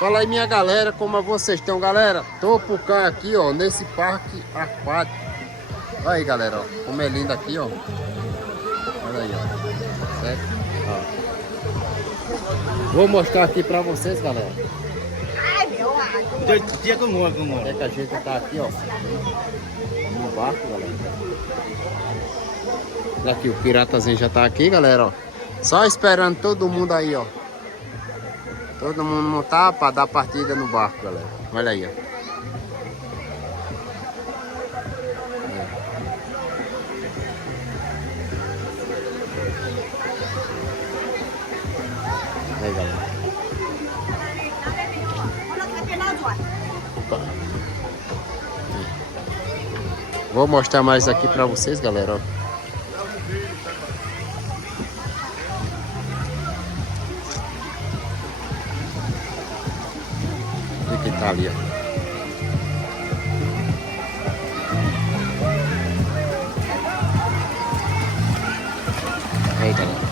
Fala aí, minha galera, como vocês estão, galera? Tô por cá aqui, ó, nesse parque aquático. Olha aí, galera, ó, como é lindo aqui, ó. Olha aí, ó. Certo? Ó. Vou mostrar aqui pra vocês, galera. Dia como É que a gente tá aqui, ó, no barco, galera. Aqui o piratazinho já tá aqui, galera, ó. Só esperando todo mundo aí, ó. Todo mundo montar para dar partida no barco, galera. Olha aí, ó. Aí, galera. Vou mostrar mais aqui para vocês, galera, ó. E quem tá ali, ó. Aí, galera.